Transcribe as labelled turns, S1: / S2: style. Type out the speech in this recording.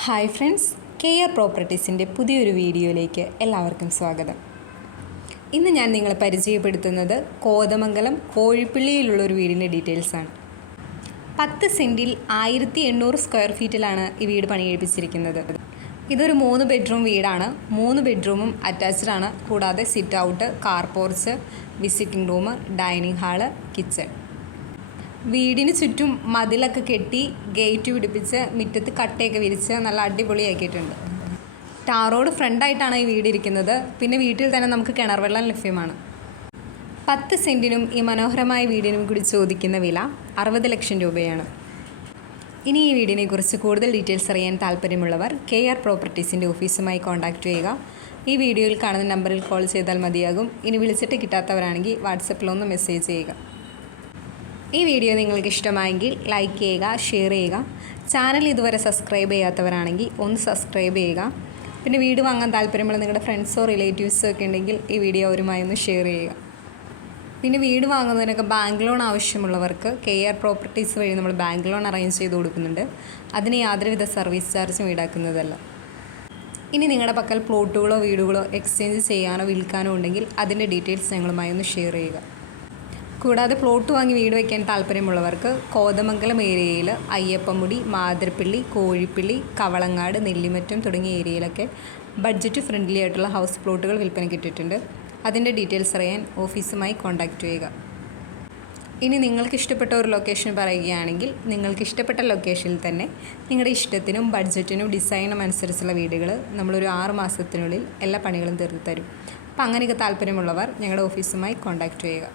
S1: Hi friends K R പ്രോപ്പർട്ടീസിന്റെ പുതിയൊരു വീഡിയോയിലേക്ക് എല്ലാവർക്കും സ്വാഗതം. ഇന്ന് ഞാൻ നിങ്ങളെ പരിചയപ്പെടുത്തുന്നത് കോതമംഗലം കോഴിപ്പള്ളിയിലുള്ള ഒരു വീടിന്റെ ഡീറ്റെയിൽസാണ് പത്ത് സെന്റിൽ ആയിരത്തി എണ്ണൂറ് സ്ക്വയർ ഫീറ്റിലാണ് ഈ വീട് പണികഴിപ്പിച്ചിരിക്കുന്നത്. ഇതൊരു മൂന്ന് ബെഡ്റൂം വീടാണ്. മൂന്ന് ബെഡ്റൂമും അറ്റാച്ച്ഡ് ആണ്. കൂടാതെ sit out car porch visiting room dining hall kitchen വീടിന് ചുറ്റും മതിലൊക്കെ കെട്ടി ഗേറ്റ് പിടിപ്പിച്ച് മുറ്റത്ത് കട്ടയൊക്കെ വിരിച്ച് നല്ല അടിപൊളിയാക്കിയിട്ടുണ്ട്. ടാറോഡ് ഫ്രണ്ടായിട്ടാണ് ഈ വീട് ഇരിക്കുന്നത്. പിന്നെ വീട്ടിൽ തന്നെ നമുക്ക് കിണർ വെള്ളം ലഭ്യമാണ്. പത്ത് സെന്റിനും ഈ മനോഹരമായ വീടിനും കൂടി ചോദിക്കുന്ന വില അറുപത് ലക്ഷം രൂപയാണ്. ഇനി ഈ വീടിനെ കുറിച്ച് കൂടുതൽ ഡീറ്റെയിൽസ് അറിയാൻ താല്പര്യമുള്ളവർ കെ ആർ പ്രോപ്പർട്ടീസിന്റെ ഓഫീസുമായി കോൺടാക്റ്റ് ചെയ്യുക. ഈ വീഡിയോയിൽ കാണുന്ന നമ്പറിൽ കോൾ ചെയ്താൽ മതിയാകും. ഇനി വിളിച്ചിട്ട് കിട്ടാത്തവരാണെങ്കിൽ വാട്സപ്പിലൊന്ന് മെസ്സേജ് ചെയ്യുക. ഈ വീഡിയോ നിങ്ങൾക്ക് ഇഷ്ടമായെങ്കിൽ ലൈക്ക് ചെയ്യുക ഷെയർ ചെയ്യുക. ചാനൽ ഇതുവരെ സബ്സ്ക്രൈബ് ചെയ്യാത്തവരാണെങ്കിൽ ഒന്ന് സബ്സ്ക്രൈബ് ചെയ്യുക. പിന്നെ വീട് വാങ്ങാൻ താല്പര്യമുള്ള നിങ്ങളുടെ ഫ്രണ്ട്സോ റിലേറ്റീവ്സോ ഒക്കെ ഉണ്ടെങ്കിൽ ഈ വീഡിയോ അവരുമായി ഒന്ന് ഷെയർ ചെയ്യുക. പിന്നെ വീട് വാങ്ങുന്നതിനൊക്കെ ബാങ്ക് ലോൺ ആവശ്യമുള്ളവർക്ക് കെ ആർ പ്രോപ്പർട്ടീസ് വഴി നമ്മൾ ബാങ്ക് ലോൺ അറേഞ്ച് ചെയ്ത് കൊടുക്കുന്നുണ്ട്. അതിന് യാതൊരുവിധ സർവീസ് ചാർജും ഈടാക്കുന്നതല്ല. ഇനി നിങ്ങളുടെ പക്കൽ പ്ലോട്ടുകളോ വീടുകളോ എക്സ്ചേഞ്ച് ചെയ്യാനോ വിൽക്കാനോ ഉണ്ടെങ്കിൽ അതിന്റെ ഡീറ്റെയിൽസ് ഞങ്ങളുമായി ഒന്ന് ഷെയർ ചെയ്യുക. കൂടാതെ പ്ലോട്ട് വാങ്ങി വീട് വയ്ക്കാൻ താല്പര്യമുള്ളവർക്ക് കോതമംഗലം ഏരിയയിൽ അയ്യപ്പമുടി മാതിരപ്പള്ളി കോഴിപ്പള്ളി കവളങ്ങാട് നെല്ലിമറ്റം തുടങ്ങിയ ഏരിയയിലൊക്കെ ബഡ്ജറ്റ് ഫ്രണ്ട്ലി ആയിട്ടുള്ള ഹൗസ് പ്ലോട്ടുകൾ വിൽപ്പനയ്ക്ക് ഇട്ടിട്ടുണ്ട് അതിന്റെ ഡീറ്റെയിൽസ് അറിയാൻ ഓഫീസുമായി കോൺടാക്റ്റ് ചെയ്യുക. ഇനി നിങ്ങൾക്ക് ഇഷ്ടപ്പെട്ട ഒരു ലൊക്കേഷൻ പറയുകയാണെങ്കിൽ നിങ്ങൾക്ക് ഇഷ്ടപ്പെട്ട ലൊക്കേഷനിൽ തന്നെ നിങ്ങളുടെ ഇഷ്ടത്തിനും ബഡ്ജറ്റിനും ഡിസൈനും അനുസരിച്ചുള്ള വീടുകൾ നമ്മളൊരു ആറ് മാസത്തിനുള്ളിൽ എല്ലാ പണികളും തീർത്ത് തരും. അപ്പോൾ അങ്ങനെയൊക്കെ താല്പര്യമുള്ളവർ ഞങ്ങളുടെ ഓഫീസുമായി കോൺടാക്റ്റ് ചെയ്യുക.